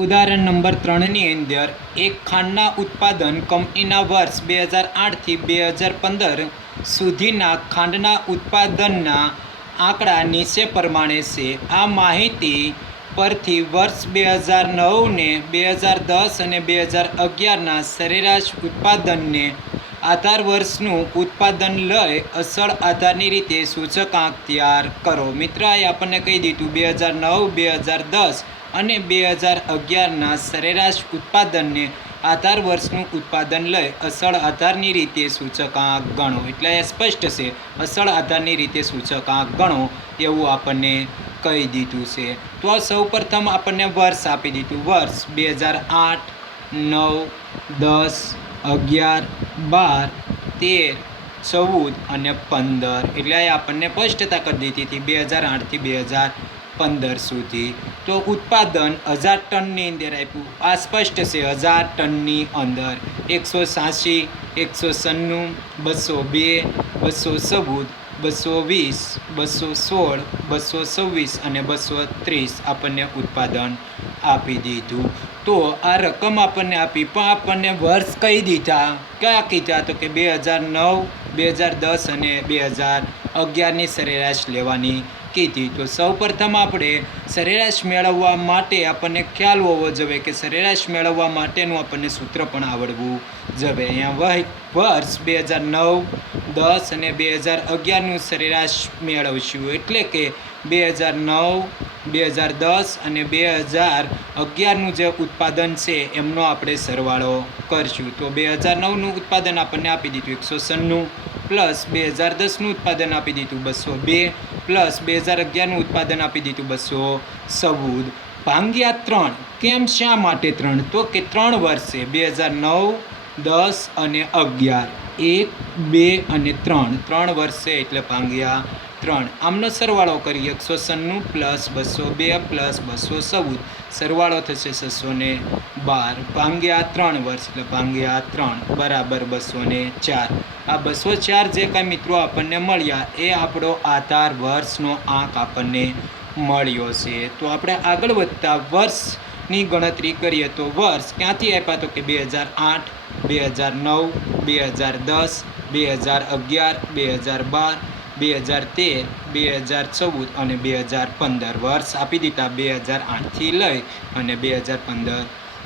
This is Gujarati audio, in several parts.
ઉદાહરણ નંબર 3ની અંદર એક ખાંડના ઉત્પાદન કંપનીના વર્ષ 2008થી 2015 સુધીના ખાંડના ઉત્પાદનના આંકડા નીચે પ્રમાણે છે. આ માહિતી પરથી વર્ષ 2009 ને 2010 અને 2011ના સરેરાશ ઉત્પાદનને આધાર વર્ષનું ઉત્પાદન લઈ અસલ આધારની રીતે સૂચકાંક તૈયાર કરો. મિત્ર, એ આપણને કહી દીધું 2009, 2010 અને 2011ના સરેરાશ ઉત્પાદનને આધાર વર્ષનું ઉત્પાદન લઈ અસલ આધારની રીતે સૂચકાંક ગણો. એટલે એ સ્પષ્ટ છે, અસલ આધારની રીતે સૂચકાંક ગણો એવું આપણને કહી દીધું છે. તો સૌપ્રથમ આપણને વર્ષ આપી દીધું. વર્ષ 2008, 9, 10, 11, 12, 13, 14 અને 15. એટલે આપણને સ્પષ્ટતા કરી દીધી હતી 2008થી 2015 સુધી. તો ઉત્પાદન 1000 ટનની અંદર આપ્યું. આ સ્પષ્ટ છે, 1000 ટનની અંદર 186, 196, 202, 214, 220, 216, 226 અને 230 આપણને ઉત્પાદન આપી દીધું. તો આ રકમ આપણને આપી, પણ આપણને વર્ષ કહી દીધા. કયા કીધા? તો કે 2009, 2010 અને 2011ની સરેરાશ લેવાની કીધી. તો સૌપ્રથમ આપણે સરેરાશ મેળવવા માટે આપણને ખ્યાલ હોવો જોઈએ કે સરેરાશ મેળવવા માટેનું આપણને સૂત્ર પણ આવડવું જોઈએ. અહીંયા વર્ષ 2009, 10 અને 2011નું સરેરાશ મેળવશું. એટલે કે 2009, 2010 અને 2011નું જે ઉત્પાદન છે એમનો આપણે સરવાળો કરશું. તો 2009નું ઉત્પાદન આપણને આપી દીધું 196, પ્લસ 2010નું ઉત્પાદન આપી દીધું 202, પ્લસ 2011નું ઉત્પાદન આપી દીધું 214, ભાગ્યા 3. કેમ, શા માટે 3? તો કે 3 વર્ષે 2009, 10 અને 11, 1, 2 અને 3 વર્ષે એટલે ભાગ્યા 3. આમનો સરવાળો કરીએ 196 પ્લસ 202 પ્લસ 214, સરવાળો થશે 612, ભાગ્યા 3 વર્ષ એટલે ભાગ્યા 3 બરાબર 204. આ 204 જે કાંઈ મિત્રો આપણને મળ્યા એ આપણો આધાર વર્ષનો આંક આપણને મળ્યો છે. તો આપણે આગળ વધતા વર્ષની ગણતરી કરીએ તો વર્ષ ક્યાંથી આપ્યા? તો કે 2008, 2009, 2010, 2011, 2012, 2013, 2014 અને 2015 વર્ષ આપી દીધા 2008થી લઈ અને 2015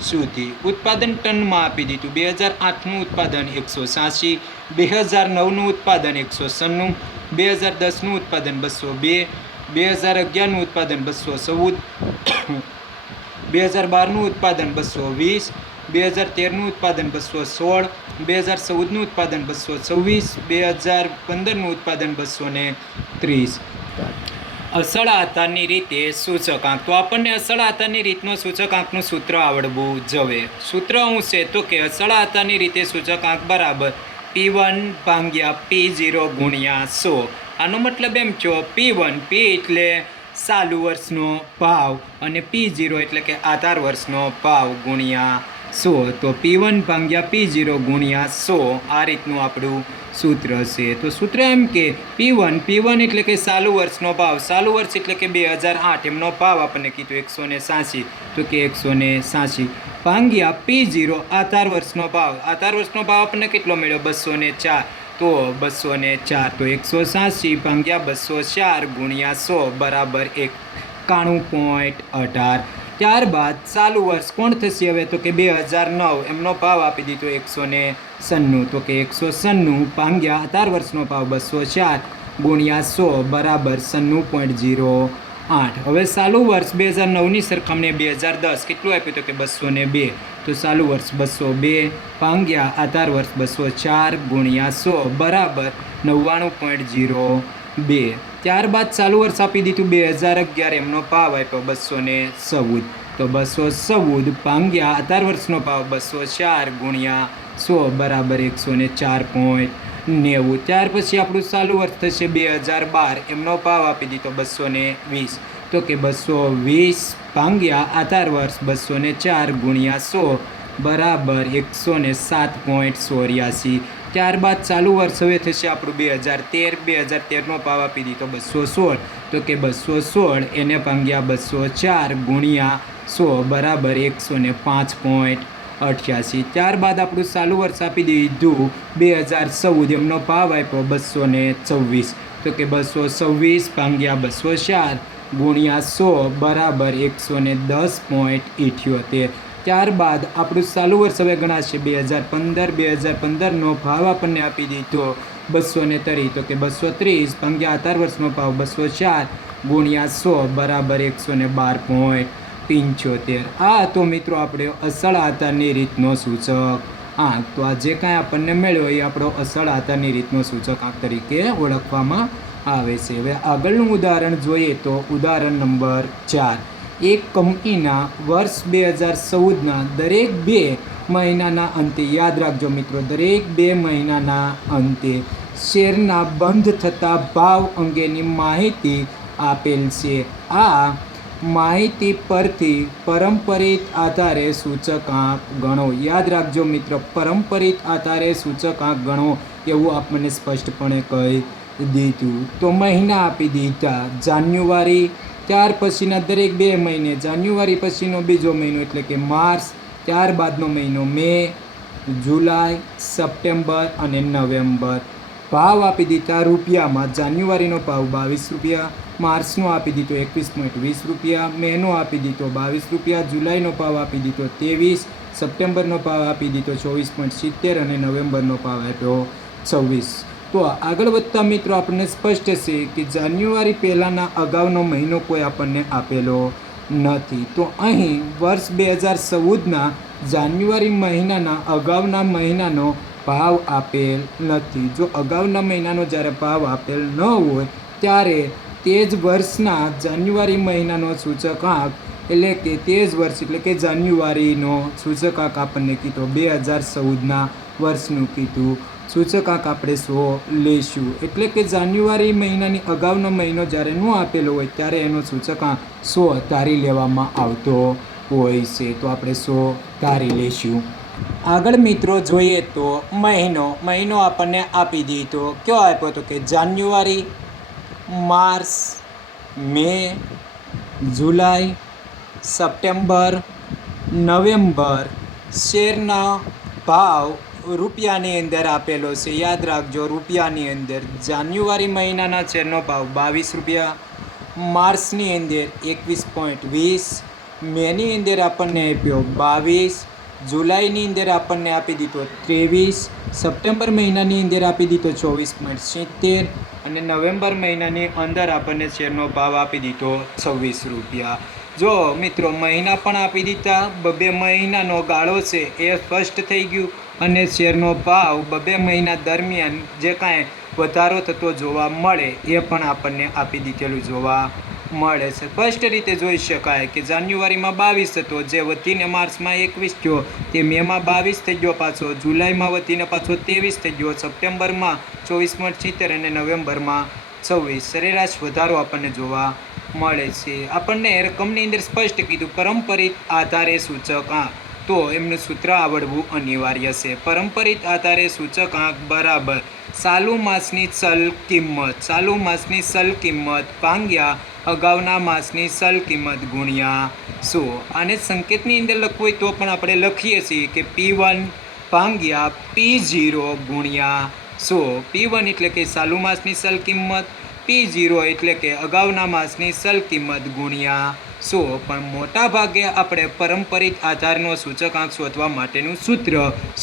સુધી. ઉત્પાદન ટનમાં આપી દીધું. 2008નું ઉત્પાદન 186, 2009નું ઉત્પાદન 196, 2010નું ઉત્પાદન 202, 2011નું ઉત્પાદન 214, 2012નું ઉત્પાદન 220, 2013નું ઉત્પાદન 216, 2014નું ઉત્પાદન 224, 2015નું ઉત્પાદન 230. અસલ આધારની રીતે સૂચકાંક. તો આપણને અસલ આધારની રીતનો સૂચકાંકનું સૂત્ર આવડવું જોઈએ. સૂત્ર શું છે? તો કે અસલ આધારની રીતે સૂચકાંક બરાબર P1 ભાગ્યા P0 ગુણ્યા 100. આનો મતલબ એમ છો, P1, P એટલે ચાલુ વર્ષનો ભાવ અને P0 એટલે કે આધાર વર્ષનો ભાવ ગુણ્યા 100. તો P1 ભાગ્યા P0 ગુણ્યા 100 આ રીતનું આપણું સૂત્ર છે. તો સૂત્ર એમ કે P1 એટલે કે ચાલુ વર્ષનો ભાવ, ચાલુ વર્ષ એટલે કે 2008, એમનો ભાવ આપણને કીધું 186, તો કે 186 ભાગ્યા P0 આધાર વર્ષનો ભાવ. આધાર વર્ષનો ભાવ આપણને કેટલો મળ્યો? 204. તો 204, તો 186 ભાગ્યા 204 ગુણ્યા 100 બરાબર 91.18. ત્યારબાદ ચાલુ વર્ષ કોણ થશે હવે? તો કે 2009, એમનો ભાવ આપી દીધો 196, તો કે 196 ભાગ્યા આધાર વર્ષનો ભાવ 204 ગુણ્યા 100 બરાબર 96.08. હવે ચાલુ વર્ષ 2009ની સરખામણીએ 2010 કેટલું આપ્યું? તો કે 202. તો ચાલુ વર્ષ 202 ભાગ્યા આધાર વર્ષ 204 ગુણ્યા 100 બરાબર 99.02. ત્યારબાદ ચાલુ વર્ષ આપી દીધું 2011, એમનો ભાવ આપ્યો 214, તો 214 ભાગ્યા આધાર વર્ષનો ભાવ 204 ગુણ્યા 100 બરાબર 104.90. ત્યાર પછી આપણું ચાલુ વર્ષ થશે 2012, એમનો ભાવ આપી દીધો 220, તો કે 220 ભાગ્યા આધાર વર્ષ 204 ગુણ્યા 100 બરાબર 107.84. ત્યારબાદ ચાલુ વર્ષ હવે થશે આપણું 2013નો ભાવ આપી દીધો 216, તો કે 216 એને ભાગ્યા 204 ગુણ્યા 100 બરાબર 105.88. ત્યારબાદ આપણું ચાલુ વર્ષ આપી દીધું 2014, એમનો ભાવ આપ્યો 224, તો કે 224 ભાગ્યા 204 ગુણ્યા 100 બરાબર 110.78. ત્યારબાદ આપણું ચાલુ વર્ષ હવે ગણાશે 2015નો ભાવ આપણને આપી દીધો 230, તો કે 230 ભાગ્યા 18 વર્ષનો ભાવ 204 ગુણ્યા 100 બરાબર 112.75. આ તો મિત્રો આપણે અસલ આધારની રીતનો સૂચક આંક. તો આ જે કાંઈ આપણને મળ્યો એ આપણો અસલ આધારની રીતનો સૂચક આંક તરીકે ઓળખવામાં આવે છે. હવે આગળનું ઉદાહરણ જોઈએ તો ઉદાહરણ નંબર 4. એક કંપનીના વર્ષ 2014ના દરેક 2 મહિનાના અંતે, યાદ રાખજો મિત્રો, દરેક 2 મહિનાના અંતે શેરના બંધ થતા ભાવ અંગેની માહિતી આપેલ છે. આ માહિતી પરથી પરંપરિત આધારે સૂચકાંક ગણો. યાદ રાખજો મિત્રો, પરંપરિત આધારે સૂચકાંક ગણો એવું આપણને સ્પષ્ટપણે કહી દીધું. તો મહિના આપી દીધા જાન્યુઆરી, ત્યાર પછીના દરેક 2 મહિને, જાન્યુઆરી પછીનો બીજો મહિનો એટલે કે માર્ચ, ત્યારબાદનો મહિનો મે, જુલાઈ, સપ્ટેમ્બર અને નવેમ્બર. ભાવ આપી દીધા રૂપિયામાં. જાન્યુઆરીનો ભાવ 22 રૂપિયા, માર્ચનો આપી દીધો 21.20 રૂપિયા, મેનો આપી દીધો 22 રૂપિયા, જુલાઈનો ભાવ આપી દીધો 23, સપ્ટેમ્બરનો ભાવ આપી દીધો 24.70 અને નવેમ્બરનો ભાવ આપ્યો 26. તો આગળ વધતા મિત્રો આપણને સ્પષ્ટ છે કે જાન્યુઆરી પહેલાંના અગાઉનો મહિનો કોઈ આપણને આપેલો નથી. તો અહીં વર્ષ 2014ના જાન્યુઆરી મહિનાના અગાઉના મહિનાનો ભાવ આપેલ નથી. જો અગાઉના મહિનાનો જ્યારે ભાવ આપેલ ન હોય ત્યારે તે જ વર્ષના જાન્યુઆરી મહિનાનો સૂચકાંક એટલે કે તે જ વર્ષ એટલે કે જાન્યુઆરીનો સૂચકાંક આપણને કીધો 2014ના વર્ષનું કીધું સૂચકાંક આપણે 100 લઈશું. એટલે કે જાન્યુઆરી મહિનાની અગાઉનો મહિનો જ્યારે ન આપેલો હોય ત્યારે એનો સૂચકાંક 100 ધારી લેવામાં આવતો હોય છે. તો આપણે 100 ધારી લઈશું. આગળ મિત્રો જોઈએ તો મહિનો આપણને આપી દીધો. કયો આપ્યો તો કે જાન્યુઆરી, માર્ચ, મે, જુલાઈ, સપ્ટેમ્બર, નવેમ્બર. શેરના ભાવ રૂપિયાની અંદર આપેલો છે. યાદ રાખજો, રૂપિયાની અંદર. જાન્યુઆરી મહિનાના શેરનો ભાવ 22 રૂપિયા, માર્ચની અંદર 21.20, મેની અંદર આપણને આપ્યો 22, જુલાઈની અંદર આપણને આપી દીધો 23, સપ્ટેમ્બર મહિનાની અંદર આપી દીધો 24.70 અને નવેમ્બર મહિનાની અંદર આપણને શેરનો ભાવ આપી દીધો 26 રૂપિયા. જો મિત્રો મહિના પણ આપી દીધા, 2 મહિનાનો ગાળો છે એ સ્પષ્ટ થઈ ગયું અને શેરનો ભાવ 2 મહિના દરમિયાન જે કાંઈ વધારો થતો જોવા મળે એ પણ આપણને આપી દીધેલું જોવા મળે છે. સ્પષ્ટ રીતે જોઈ શકાય કે જાન્યુઆરીમાં 22 હતો, જે વધીને માર્ચમાં 21 થયો, તે મેમાં 22 થઈ ગયો પાછો, જુલાઈમાં વધીને પાછો 23 થઈ ગયો, સપ્ટેમ્બરમાં 24.70 અને નવેમ્બરમાં 26. સરેરાશ વધારો આપણને જોવા મળે છે. આપણને રકમની અંદર સ્પષ્ટ કીધું પરંપરિત આધારે સૂચકાંક. તો એમનું સૂત્ર આવડવું અનિવાર્ય છે. પરંપરિત આધારે સૂચકાંક બરાબર ચાલુ માસની ચલ કિંમત, ચાલુ માસની ચલ કિંમત ભાગ્યા અગાઉના માસની ચલ કિંમત ગુણ્યા 100. આને સંકેતની અંદર લખવું હોય તો પણ આપણે લખીએ છીએ કે P1 ભાગ્યા P0 ગુણ્યા 100. P1 એટલે કે ચાલુ માસની ચલ કિંમત, P0 એટલે કે અગાઉના માસની ચલ કિંમત ગુણ્યા 100. પણ મોટા ભાગે આપણે પરંપરિત આધારનો સૂચકાંક શોધવા માટેનું સૂત્ર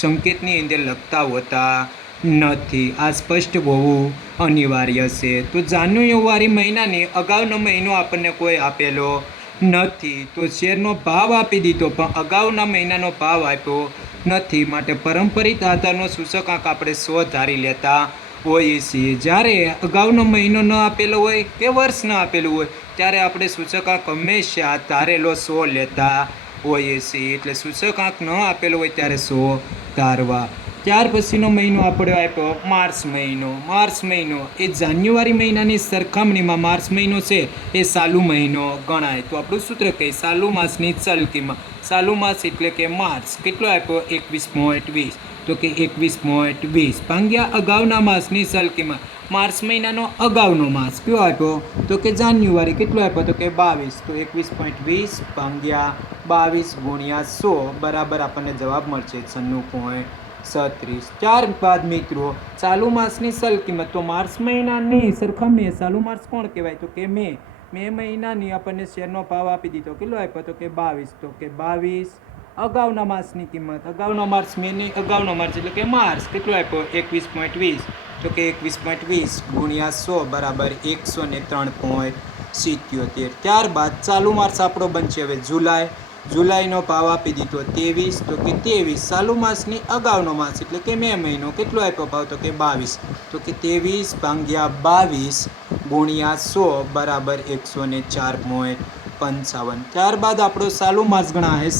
સંકેતની અંદર લખતા હોતા નથી. આ સ્પષ્ટ હોવું અનિવાર્ય છે. તો જાન્યુઆરી મહિનાની અગાઉનો મહિનો આપણને કોઈ આપેલો નથી, તો શેરનો ભાવ આપી દીધો પણ અગાઉના મહિનાનો ભાવ આપ્યો નથી. માટે પરંપરિત આધારનો સૂચકાંક આપણે 100 ધારી લેતા હોઈએ છીએ. જ્યારે અગાઉનો મહિનો ન આપેલો હોય કે વર્ષ ન આપેલું હોય ત્યારે આપણે સૂચકાંક હંમેશા ધારેલો 100 લેતા હોઈએ છીએ. એટલે સૂચકાંક ન આપેલો હોય ત્યારે 100 ધારવા. ત્યાર પછીનો મહિનો આપણે આપ્યો માર્ચ મહિનો. માર્ચ મહિનો એ જાન્યુઆરી મહિનાની સરખામણીમાં માર્ચ મહિનો છે એ ચાલુ મહિનો ગણાય. તો આપણું સૂત્ર કહે ચાલુ માસની ચલ કિંમત. ચાલુ માસ એટલે કે માર્ચ કેટલો આપ્યો 21.20, તો કે 21.20 ભાગ્યા અગાઉના માસની ચલ કિંમત. માર્ચ મહિનાનો અગાઉનો માસ કયો આપ્યો તો કે જાન્યુઆરી. કેટલો આપ્યો તો કે 22. તો 21.20 ભાગ્યા 22 ગુણ્યા 100 બરાબર આપણને જવાબ મળશે 96.36. ત્યારબાદ મિત્રો ચાલુ માસની ચલ કિંમત. તો માર્ચ મહિનાની સરખામણીએ ચાલુ માસ કોણ કહેવાય તો કે મે મહિનાની આપણને શેરનો ભાવ આપી દીધો. કેટલો આપ્યો તો કે 22. તો કે 22 અગાઉના માસની કિંમત. અગાઉનો માર્ચ મેની અગાઉનો માર્ચ એટલે કે માર્ચ. કેટલો આપ્યો 21.20. તો કે 21.20 ગુણ્યા 100 બરાબર 103.77. ત્યારબાદ ચાલુ માસ આપણો બનશે હવે જુલાઈનો ભાવ આપી દીધો 23. તો કે 23 ચાલુ માસની અગાઉનો માસ એટલે કે મે મહિનો. કેટલો આપ્યો ભાવ તો કે 22. તો કે 23 ભાગ્યા 22 ગુણ્યા 100 બરાબર 104.55. ત્યારબાદ આપણો ચાલુ માસ ગણાય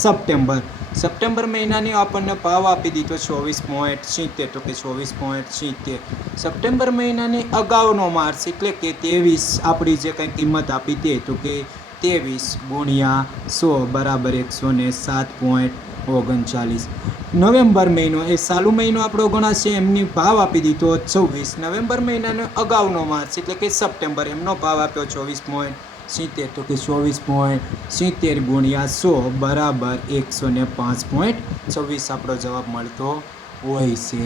સપ્ટેમ્બર મહિનાની આપણને ભાવ આપી દીધો 24.70. તો કે 24.70 સપ્ટેમ્બર મહિનાની અગાઉનો માસ એટલે કે 23 આપણી જે કંઈ કિંમત આપી તે તો કે 23 ગુણ્યા 100 બરાબર 107.39. નવેમ્બર મહિનો એ ચાલુ મહિનો આપણો ગણાશે એમની ભાવ આપી દીધો 24. નવેમ્બર મહિનાનો અગાઉનો માસ એટલે કે સપ્ટેમ્બર એમનો ભાવ આપ્યો 24.70. તો કે 24.70 ગુણ્યા 100 બરાબર 105.26 આપણો જવાબ મળતો હોય છે.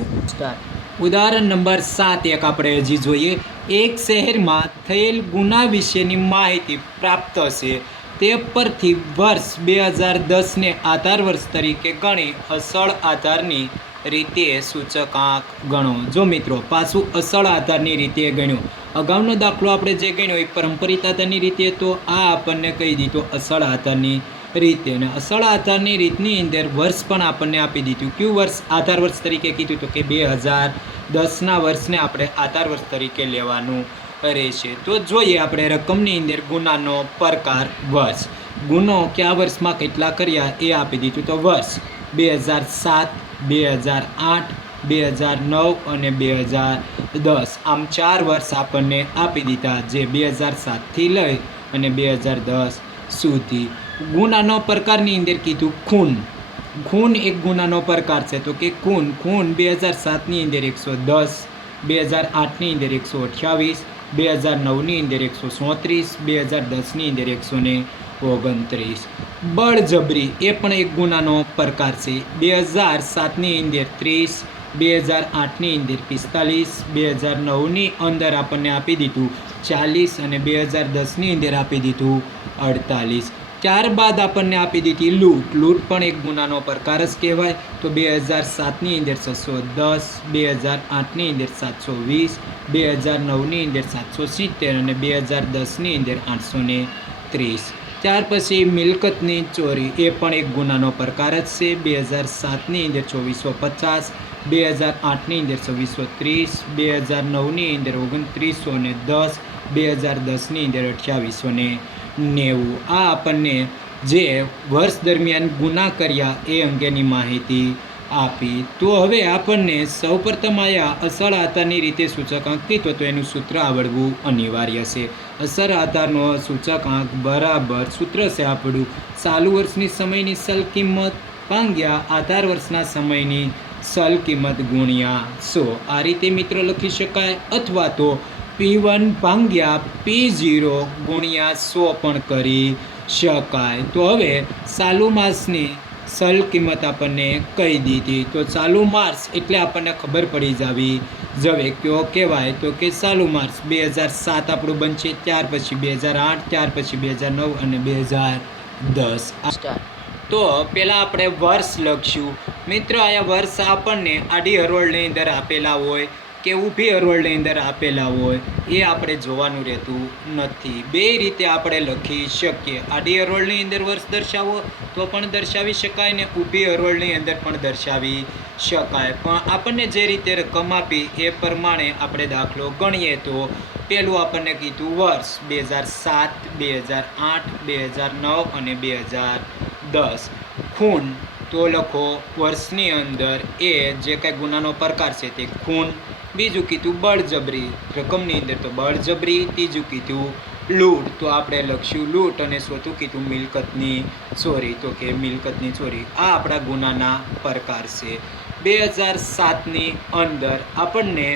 ઉદાહરણ નંબર 7 એક આપણે હજી જોઈએ. એક શહેરમાં થયેલ ગુના વિશેની માહિતી પ્રાપ્ત છે. તે પરથી વર્ષ 2010ને આધાર વર્ષ તરીકે ગણી અસલ આધારની રીતે સૂચકાંક ગણો. જો મિત્રો પાછું અસલ આધારની રીતે ગણ્યો. અગાઉનો દાખલો આપણે જે ગણ્યો એ પરંપરિત આધારની રીતે, તો આ આપણને કહી દીધો અસલ આધારની રીતે. અને અસલ આધારની રીતની અંદર વર્ષ પણ આપણને આપી દીધું. કયું વર્ષ આધાર વર્ષ તરીકે કીધું તો કે 2010ના વર્ષને આપણે આધાર વર્ષ તરીકે લેવાનું રહેશે. તો જોઈએ આપણે રકમની અંદર ગુનાનો પ્રકાર વર્ષ. ગુનો કયા વર્ષમાં કેટલા કર્યા એ આપી દીધું. તો વર્ષ 2007, 2008, 2009 અને 2010 આમ 4 વર્ષ આપણને આપી દીધા, જે 2007થી લઈ અને 2010 સુધી. ગુનાનો પ્રકારની અંદર કીધું ખૂન એક ગુનાનો પ્રકાર છે. તો કે ખૂન 2007ની અંદર 110, 2008ની અંદર 128, 2009ની અંદર 137, 2010ની અંદર 129. બળજબરી એ પણ એક ગુનાનો પ્રકાર છે. 2007ની અંદર 30, 2008ની અંદર 45, 2009ની અંદર આપણને આપી દીધું 40 અને 2010ની અંદર આપી દીધું 48. ત્યારબાદ આપણને આપી દીધી લૂંટ પણ એક ગુનાનો પ્રકાર જ કહેવાય. તો 2007ની અંદર 610, 2008ની અંદર 720, 2009ની અંદર 770 અને 2010ની અંદર 830. ત્યાર પછી મિલકતની ચોરી એ પણ એક ગુનાનો પ્રકાર જ છે. 2007ની અંદર 2450, 2008ની અંદર 2630, 2009ની અંદર 2910, 2010ની અંદર 2890. આ આપણને જે વર્ષ દરમિયાન ગુના કર્યા એ અંગેની માહિતી આપી. તો હવે આપણને સૌપ્રથમ આયા અસલ આધારની રીતે સૂચકાંક કીધો તો એનું સૂત્ર આવડવું અનિવાર્ય છે. અસલ આધારનો સૂચકાંક બરાબર સૂત્ર છે આપણું ચાલુ વર્ષની સમયની ચલ કિંમત ભાગ્યા આધાર વર્ષના સમયની ચલ કિંમત ગુણ્યા 100. આ રીતે મિત્રો લખી શકાય, અથવા તો P1 ભાગ્યા P0 ગુણ્યા 100 પણ કરી શકાય. તો હવે ચાલુ માસની ચલ કિંમત આપણને કહી દીધી. તો ચાલુ માસ એટલે આપણને ખબર પડી જવે કયો કહેવાય તો કે ચાલુ માસ 2007 આપણું બનશે. ત્યાર પછી 2008, ત્યાર પછી 2009 અને 2010. તો પહેલાં આપણે વર્ષ લખશું. મિત્રો આયા વર્ષ આપણને આડી હરોળની અંદર આપેલા હોય કે ઊભી હરોળની અંદર આપેલા હોય એ આપણે જોવાનું રહેતું નથી. બે રીતે આપણે લખી શકીએ. આડી હરોળની અંદર વર્ષ દર્શાવો તો પણ દર્શાવી શકાય ને ઊભી હરોળની અંદર પણ દર્શાવી શકાય. પણ આપણને જે રીતે રકમ આપી એ પ્રમાણે આપણે દાખલો ગણીએ. તો પહેલું આપણને કીધું વર્ષ 2007, 2008, 2009 અને 2010. ખૂન તો લખો વર્ષની અંદર એ જે કાંઈ ગુનાનો પ્રકાર છે તે ખૂન. બીજું કીધું બળજબરી રકમની અંદર તો બળજબરી. ત્રીજું કીધું લૂંટ તો આપણે લખશું લૂંટ. અને ચોથું કીધું મિલકતની ચોરી તો કે મિલકતની ચોરી. આ આપણા ગુનાના પ્રકાર છે. 2007ની અંદર આપણને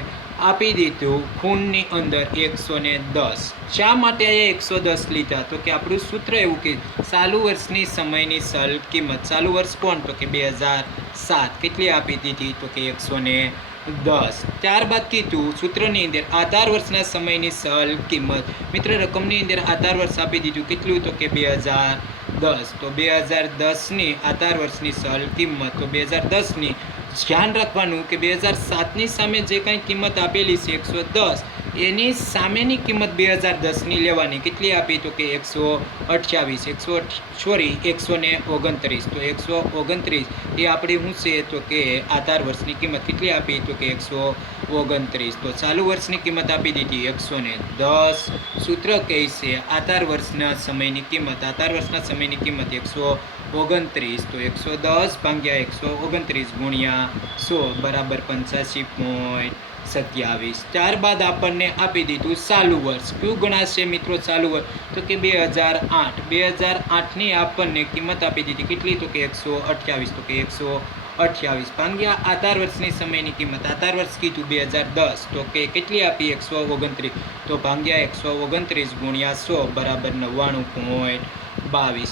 આપી દીધું ખૂણની અંદર 110. શા માટે અહીંયા 110 લીધા? તો કે આપણું સૂત્ર એવું કે ચાલુ વર્ષની સમયની ચલ કિંમત, ચાલુ વર્ષ કોણ? તો કે 2007. કેટલી આપી દીધી? તો કે 110. ત્યારબાદ કીધું સૂત્રની અંદર આધાર વર્ષના સમયની ચલ કિંમત. મિત્ર રકમની અંદર આધાર વર્ષ આપી દીધું કેટલું? તો કે 2010. તો 2010ની આધાર વર્ષની ચલ કિંમત, તો 2010ની ધ્યાન રાખવાનું કે 2007ની સામે જે કાંઈ કિંમત આપેલી છે 110, એની સામેની કિંમત 2010ની લેવાની. કેટલી આપી? તો કે 128. 129. તો 129 એ આપણી શું છે? તો કે આધાર વર્ષની કિંમત. કેટલી આપી? તો કે 129. તો ચાલુ વર્ષની કિંમત આપી દીધી 110. સૂત્ર કહે છે આધાર વર્ષના સમયની કિંમત, આધાર વર્ષના સમયની કિંમત 129. તો 110 ભાગ્યા 129 ગુણ્યા 100 બરાબર 85.27. ત્યારબાદ આપણને આપી દીધું ચાલુ વર્ષ. કયું ગણાશે મિત્રો ચાલુ વર્ષ? તો કે 2008. 2008ની આપણને કિંમત આપી દીધી કેટલી? તો કે 128. તો કે 128 ભાગ્યા આધાર વર્ષની સમયની કિંમત, આધાર વર્ષ કીધું 2010. તો કે કેટલી આપી? 129. તો ભાગ્યા 129 ગુણ્યા 100 બરાબર 99.22.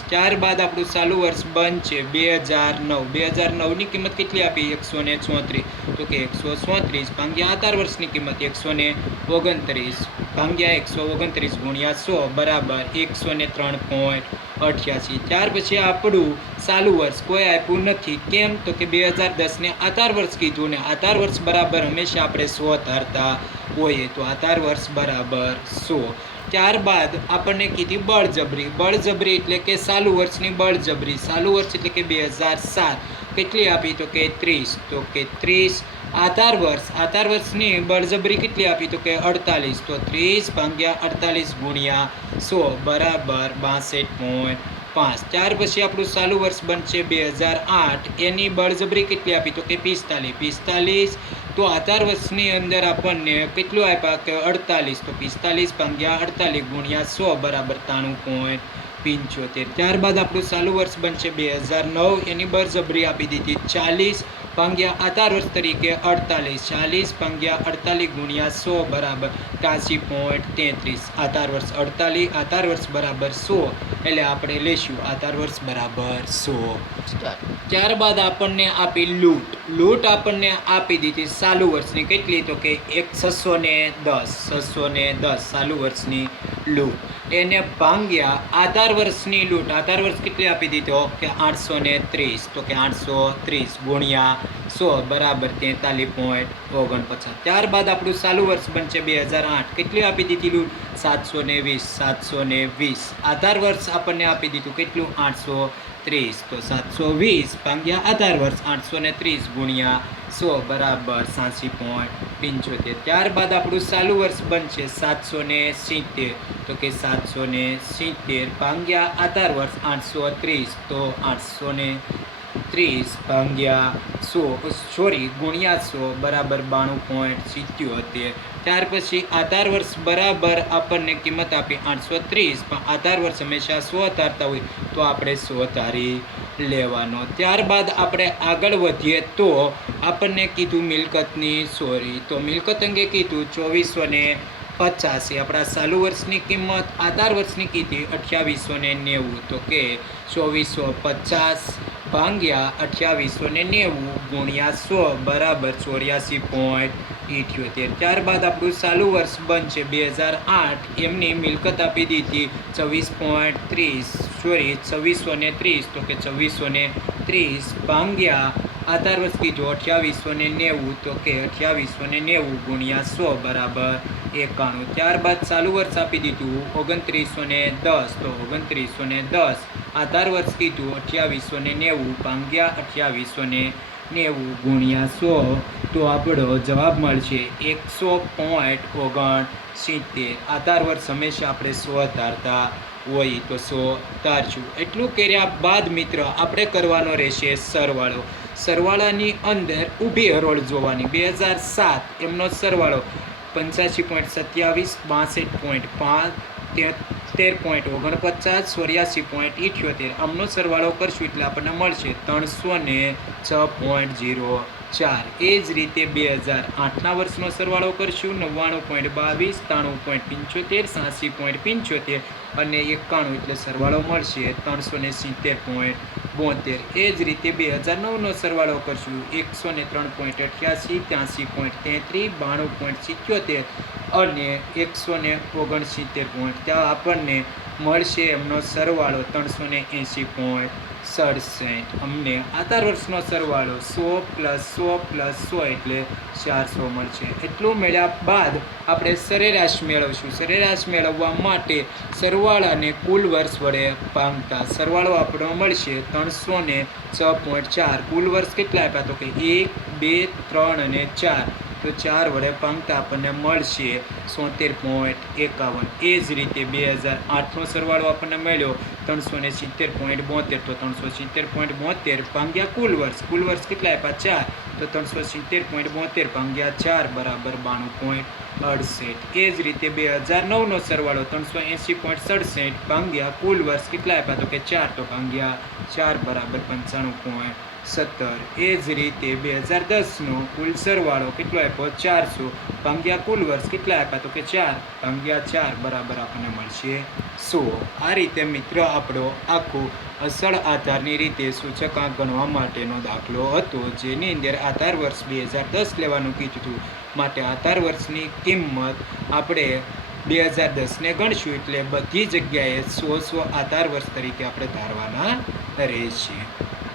ત્યારબાદ આપણું ચાલુ વર્ષ બંધ છે 2009. 2009ની કિંમત કેટલી આપી? 134. તો કે 134 ભાગ્યા આધાર વર્ષની કિંમત 129 ભાગ્યા 129 ગુણ્યા 100 બરાબર 103.88. ત્યાર પછી આપણું ચાલુ વર્ષ કોઈ આપ્યું નથી. કેમ? તો કે 2010ને આધાર વર્ષ કીધું ને આધાર વર્ષ બરાબર હંમેશા આપણે 100 ધારતા હોઈએ. તો આધાર વર્ષ બરાબર 100. ત્યારબાદ આપણને કીધી બળજબરી. બળજબરી એટલે કે ચાલુ વર્ષની બળજબરી. ચાલુ વર્ષ એટલે કે 2007. કેટલી આપી? તો કે 30. તો કે 30 આધાર વર્ષ, આધાર વર્ષની બળજબરી કેટલી આપી? તો કે 48. તો 30 ભાગ્યા 48 ગુણ્યા 100 બરાબર 62.5. ત્યાર પછી આપણું ચાલુ વર્ષ બનશે 2008. એની બળજબરી કેટલી આપી? તો કે 45. તો આધાર વર્ષની અંદર આપણને કેટલું આપ્યા? કે 48. તો 45 ભાગ્યા 48 ગુણ્યા 100 બરાબર 93.75. ત્યારબાદ આપણું ચાલુ વર્ષ બનશે 2009. એની બળજબરી આપી દીધી 40 ભાગ્યા આધાર વર્ષ તરીકે 48. 40 ભાગ્યા 48 ગુણ્યા 100 બરાબર 83.33. આધાર વર્ષ 48, આધાર વર્ષ બરાબર 100. એટલે આપણે લઈશું આધાર વર્ષ બરાબર 100. ત્યારબાદ આપણને આપી લૂંટ. લૂંટ આપણને આપી દીધી ચાલુ વર્ષની કેટલી? તો કે 610 ચાલુ વર્ષની લૂંટ. એને ભાગ્યા આધાર વર્ષની લૂંટ. આધાર વર્ષ કેટલી આપી દીધો? કે 830. તો કે 830 ગુણ્યા 100 બરાબર 43.49. ત્યારબાદ આપણું ચાલુ વર્ષ બનશે 2008. કેટલી આપી દીધી લૂંટ? 720. આધાર વર્ષ આપણને આપી દીધું કેટલું? 830. તો 720 ભાગ્યા આધાર વર્ષ 830 ગુણ્યા 100 બરાબર 86.75. ત્યારબાદ આપણું ચાલુ વર્ષ બનશે 770. તો કે 770 ભાગ્યા આધાર વર્ષ 830. તો 830 ભાગ્યા 100 ગુણ્યા 100 બરાબર 92.77. ત્યાર પછી આધાર વર્ષ બરાબર આપણને કિંમત આપી 830. પણ આધાર વર્ષ હંમેશા 100 ધારતા હોય તો આપણે 100 ધારી લેવાનો. ત્યારબાદ આપણે આગળ વધીએ તો આપણને કીધું મિલકતની ચોરી. તો મિલકત અંગે કીધું 2450. આપણા ચાલુ વર્ષની કિંમત આધાર વર્ષની કીધી 2890. તો કે 2450 ભાગ્યા 2890 ગુણ્યા 100 બરાબર 84.78. ત્યારબાદ આપણું ચાલુ વર્ષ બનશે 2008. એમની મિલકત આપી દીધી 2430. તો કે 2430 ભાગ્યા આધાર વર્ષ કીધું 2890. તો કે 2890 ગુણ્યા 100 બરાબર 91. ત્યારબાદ ચાલુ વર્ષ આપી દીધું 2910. તો 2910 આધાર વર્ષ કીધું 2890 ભાગ્યા 2890 ગુણ્યા 100. તો આપણો જવાબ મળશે 100.69. આધાર વર્ષ હંમેશા આપણે 100 ધારતા હોય તો 100 ધારશું. એટલું કર્યા બાદ મિત્ર આપણે કરવાનો રહેશે સરવાળો. સરવાળાની અંદર ઊભી હરોળ જોવાની. 2007 એમનો સરવાળો 85.27, 62.5, 73.49, 84.78. આમનો સરવાળો કરશું એટલે આપણને મળશે 306.01. 4 એ જ રીતે 2008ના વર્ષનો સરવાળો કરશું 99.22 93.75 87.75 અને 91 એટલે સરવાળો મળશે 370.72 એ જ રીતે 2009નો સરવાળો કરશું 103.88 83.33 92.77 અને 169. ત્યાં આપણને મળશે એમનો સરવાળો 380.67. અમને આધાર વર્ષનો સરવાળો 100 + 100 + 100 એટલે 400 મળશે. એટલું મેળવ્યા બાદ આપણે સરેરાશ મેળવશું. સરેરાશ મેળવવા માટે સરવાળાને કુલ વર્ષ વડે ભાંગતા સરવાળો આપણો મળશે 306.4. કુલ વર્ષ કેટલા આપ્યા તો કે 1, 2, 3 અને 4. તો 4 વડે ભાંગતા આપણને મળશે 76.51. એ જ રીતે 2008નો સરવાળો આપણને મળ્યો 370.72. તો 370.72 ભાંગ્યા કુલ વર્ષ. કુલ વર્ષ કેટલા આપ્યા 4. તો 370.72 ભાંગ્યા 4 બરાબર 92.68. એ જ રીતે 2009નો સરવાળો 380.67 ભાંગ્યા કુલ વર્ષ કેટલા આપ્યા તો કે 4. તો ભાંગ્યા 4 બરાબર 95.17. એ જ રીતે 2010નો કુલ સરવાળો કેટલો આપ્યો 400 ભાંગ્યા કુલ વર્ષ કેટલા આપ્યા તો કે 4. ભાંગ્યા 4 બરાબર આપણને મળશે 100. આ રીતે મિત્રો આપણો આખો અસલ આધારની રીતે સૂચકાંક ગણવા માટેનો દાખલો હતો, જેની અંદર આધાર વર્ષ 2010 લેવાનું કીધું હતું. માટે આધાર વર્ષની કિંમત આપણે 2010ને ગણશું એટલે બધી જગ્યાએ 100 આધાર વર્ષ તરીકે આપણે ધારવાના રહેશે.